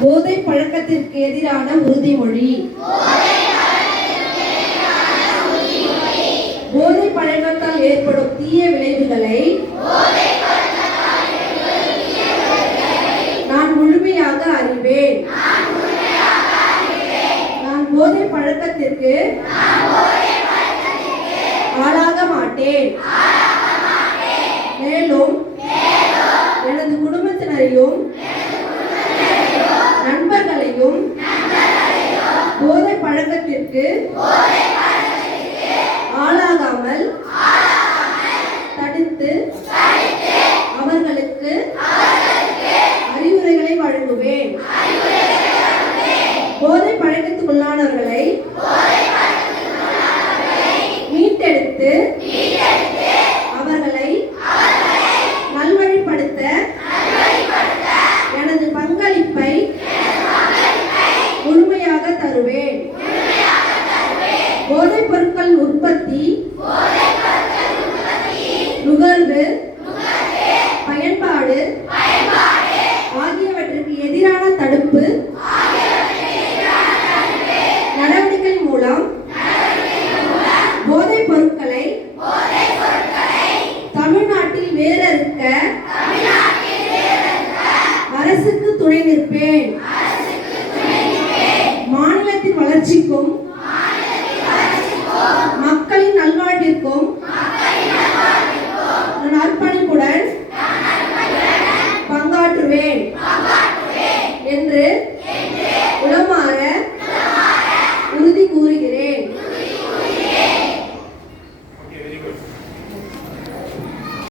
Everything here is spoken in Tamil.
போதை பழக்கத்திற்கு எதிரான உறுதிமொழி. போதை பழக்கத்தால் ஏற்படும் தீய விளைவுகளை நான் முழுமையாக அறிவேன். நான் போதை பழக்கத்திற்கு ஆளாக மாட்டேன். மேலும் எனது குடும்பத்தினரையும் நண்பர்களையும் போதை பழக்கத்திற்கு ஆளாகாமல் தடுத்து அவர்களுக்கு அறிவுரைகளை வழங்குவேன். போதை பழக்கத்துக்குள்ளானவர்களை மீட்டெடுத்து அவர்களை நல்வழிப்படுத்த எனது பங்களிப்பை முழுமையாக தருவேன். போதைப் பொருட்கள் உற்பத்தி, நுகர்வு, பயன்பாடு ஆகியவற்றுக்கு எதிரான தடுப்பு நடவடிக்கை மூலம் போதைப் பொருட்களை தமிழ்நாட்டில் வேரறுக்க அரசுக்கு துணை நிற்பேன்.